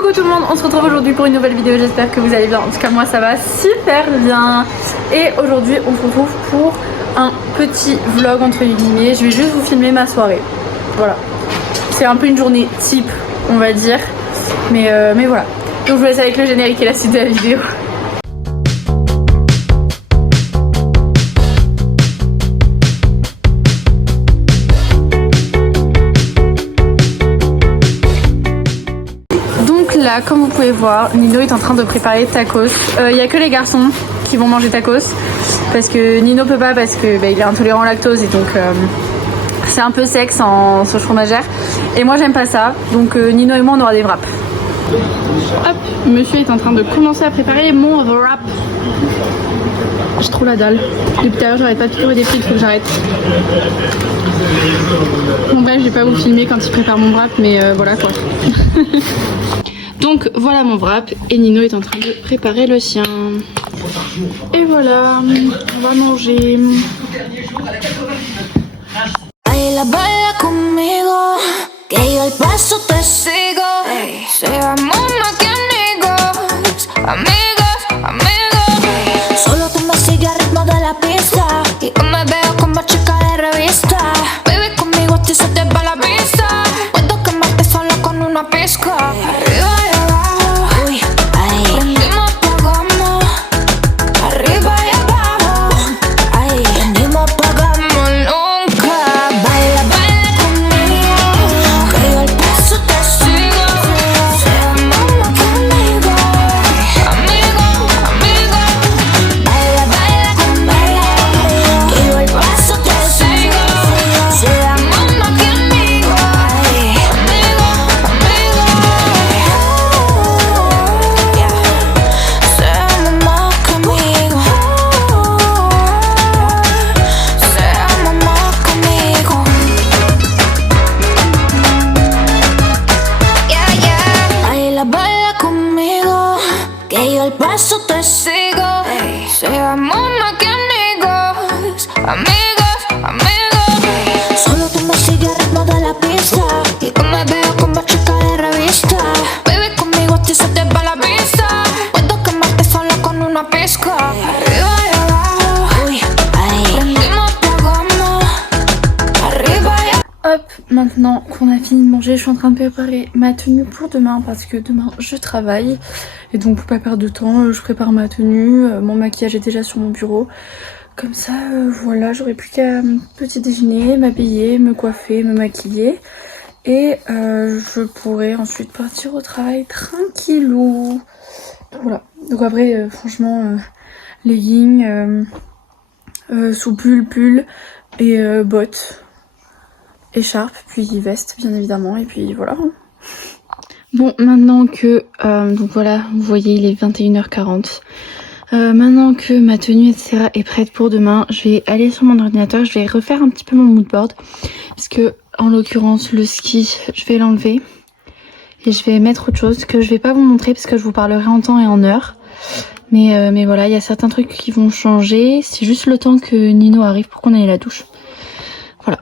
Coucou tout le monde, on se retrouve aujourd'hui pour une nouvelle vidéo, j'espère que vous allez bien. En tout cas moi ça va super bien. Et aujourd'hui on se retrouve pour un petit vlog entre guillemets. Je vais juste vous filmer ma soirée. Voilà. C'est un peu une journée type on va dire. Mais voilà. Donc je vous laisse avec le générique et la suite de la vidéo. Là, comme vous pouvez voir, Nino est en train de préparer tacos. Il n'y a que les garçons qui vont manger tacos parce que Nino peut pas parce que il est intolérant au lactose et donc c'est un peu sec sans sauce fromagère. Et moi j'aime pas ça, donc Nino et moi on aura des wraps. Hop, monsieur est en train de commencer à préparer mon wrap. J'ai trop la dalle. Depuis tout à l'heure j'arrête pas de pleurer des frites, faut que j'arrête. Bon bref, je vais pas vous filmer quand il prépare mon wrap, mais voilà quoi. Donc voilà mon wrap et Nino est en train de préparer le sien. Et voilà, on va manger. Baila, baila conmigo, que yo el paso te sigo. Seamos más que amigos, amigos, amigos. Solo tú me sigues al ritmo de la pista y yo me veo como chica de revista. Baby, conmigo a ti se te va la vista. Puedo quemarte solo con una pizca. Arriba y abajo, uy, ay. Prendimos, apagamos. Arriba y abajo, ay. Prendimos, apagamos nunca. Baila, baila conmigo, que yo el paso te sigo. Seamos más que amigos, amigos, amigos. Baila, baila conmigo, que yo el paso te sigo. Seamos más que amigos, amigos, amigos. Seamos más que amigos. Seamos más que amigos. Baila, baila conmigo, que yo el paso te sigo. Seamos más que amigos, amigos, amigos. Solo tú me sigues al ritmo de la pista y yo me veo como chica de revista. Baby, conmigo a ti se te va la vista. Puedo quemarte solo con una pizca. Arriba y abajo, uy, ay. Prendimos, apagamos. Arriba y Hop, maintenant qu'on a fini de manger, je suis en train de préparer ma tenue pour demain parce que demain je travaille. Et donc pour pas perdre de temps, je prépare ma tenue, mon maquillage est déjà sur mon bureau. Comme ça, voilà, j'aurai plus qu'à petit déjeuner, m'habiller, me coiffer, me maquiller. Et je pourrai ensuite partir au travail tranquillou. Voilà, donc après franchement, leggings, sous-pull, pull et bottes. Écharpe, puis veste bien évidemment, et puis voilà. Bon, maintenant que, donc voilà, vous voyez il est 21h40. Maintenant que ma tenue etc est prête pour demain, je vais aller sur mon ordinateur, je vais refaire un petit peu mon moodboard. Parce que en l'occurrence le ski, je vais l'enlever. Et je vais mettre autre chose que je vais pas vous montrer parce que je vous parlerai en temps et en heure. Mais voilà, il y a certains trucs qui vont changer. C'est juste le temps que Nino arrive pour qu'on aille à la douche. Voilà.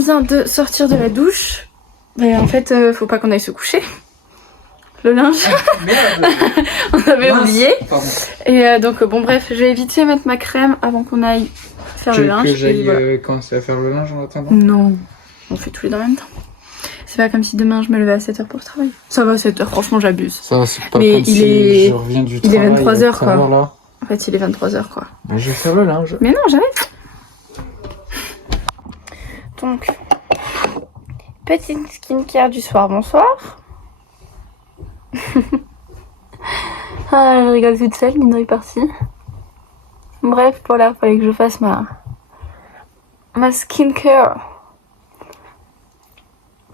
vient de sortir de la douche. Et en fait, faut pas qu'on aille se coucher. Le linge. Merde. On avait oublié. Pardon. Et donc, bon, bref, je vais éviter de mettre ma crème avant qu'on aille faire Tu le veux linge. que j'aille et voilà. commencer à faire le linge en attendant? Non, on fait tous les deux en même temps. C'est pas comme si demain je me levais à 7h pour travailler. Ça va, 7h, franchement, j'abuse. Ça, c'est pas Mais comme il si est- je reviens du il est travail. 23 heures, quoi. Là. En fait, il est 23h, quoi. Bon, je vais faire le linge. Mais non, j'arrête. Donc, petite skincare du soir, bonsoir. Ah, je rigole toute seule, Nino est parti. Bref, voilà, fallait que je fasse ma skincare.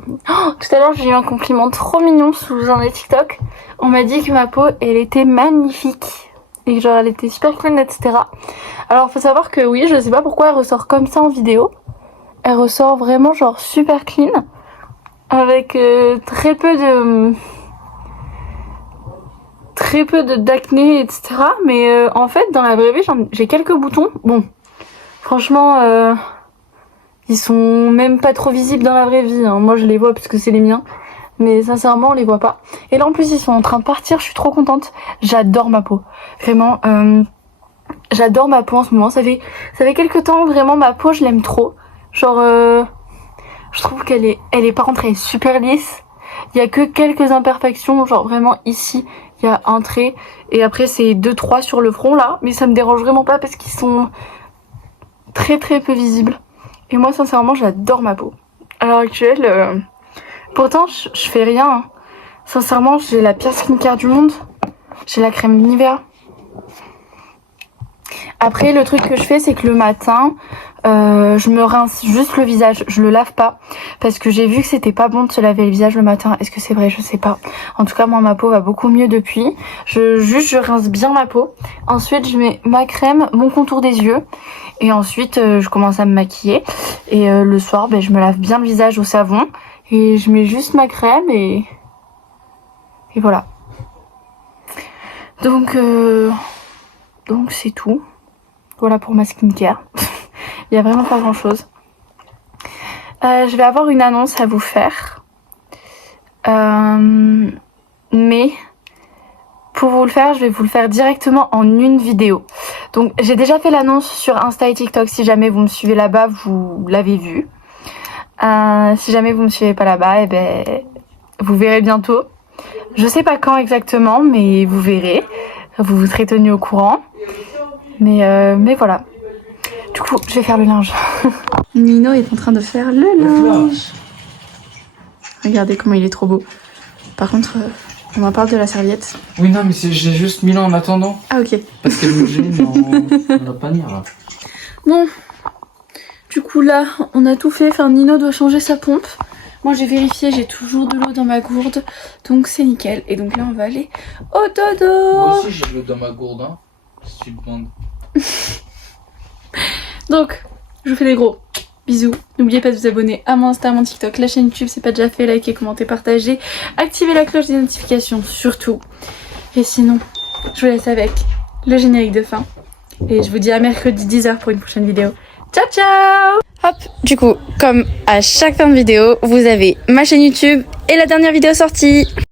Oh, tout à l'heure, j'ai eu un compliment trop mignon sous un des TikTok. On m'a dit que ma peau, elle était magnifique. Et que genre, elle était super clean, etc. Alors, faut savoir que oui, je sais pas pourquoi elle ressort comme ça en vidéo. Elle ressort vraiment genre super clean. Avec très peu d'acné, etc. Mais en fait, dans la vraie vie, j'ai quelques boutons. Bon, franchement, ils sont même pas trop visibles dans la vraie vie. Hein. Moi, je les vois parce que c'est les miens. Mais sincèrement, on les voit pas. Et là, en plus, ils sont en train de partir. Je suis trop contente. J'adore ma peau. Vraiment, j'adore ma peau en ce moment. Ça fait quelques temps, vraiment, ma peau, je l'aime trop. Genre, je trouve qu'elle est par contre, elle est super lisse. Il y a que quelques imperfections, genre vraiment ici, il y a un trait. Et après, c'est 2-3 sur le front, là. Mais ça me dérange vraiment pas parce qu'ils sont très très peu visibles. Et moi, sincèrement, j'adore ma peau. À l'heure actuelle, pourtant, je fais rien. Hein. Sincèrement, j'ai la pire skincare du monde. J'ai la crème Nivea. Après, le truc que je fais, c'est que le matin, je me rince juste le visage. Je le lave pas. Parce que j'ai vu que c'était pas bon de se laver le visage le matin. Est-ce que c'est vrai? Je sais pas. En tout cas, moi, ma peau va beaucoup mieux depuis. Je rince bien ma peau. Ensuite, je mets ma crème, mon contour des yeux. Et ensuite, je commence à me maquiller. Et le soir, je me lave bien le visage au savon. Et je mets juste ma crème et voilà. Donc c'est tout. Voilà pour ma skincare. Il y a vraiment pas grand chose. Je vais avoir une annonce à vous faire. Mais pour vous le faire, je vais vous le faire directement en une vidéo. Donc j'ai déjà fait l'annonce sur Insta et TikTok. Si jamais vous me suivez là-bas, vous l'avez vu. Si jamais vous me suivez pas là-bas, vous verrez bientôt. Je sais pas quand exactement, mais vous verrez. Vous serez tenu au courant. Mais voilà. Du coup, je vais faire le linge. Nino est en train de faire le linge. Regardez comment il est trop beau. Par contre, on en parle de la serviette. Oui, non, mais j'ai juste mis là en attendant. Ah, ok. Parce qu'elle me gêne dans la panière, là. Bon. Du coup, là, on a tout fait. Enfin, Nino doit changer sa pompe. Moi, j'ai vérifié, j'ai toujours de l'eau dans ma gourde. Donc, c'est nickel. Et donc là, on va aller au dodo. Moi aussi, j'ai de l'eau dans ma gourde, hein. Si tu demandes. Donc, je vous fais des gros bisous. N'oubliez pas de vous abonner à mon Insta, à mon TikTok, la chaîne YouTube, c'est pas déjà fait. Likez, commentez, partagez. Activez la cloche des notifications, surtout. Et sinon, je vous laisse avec le générique de fin. Et je vous dis à mercredi 10h pour une prochaine vidéo. Ciao, ciao! Hop, du coup, comme à chaque fin de vidéo, vous avez ma chaîne YouTube et la dernière vidéo sortie.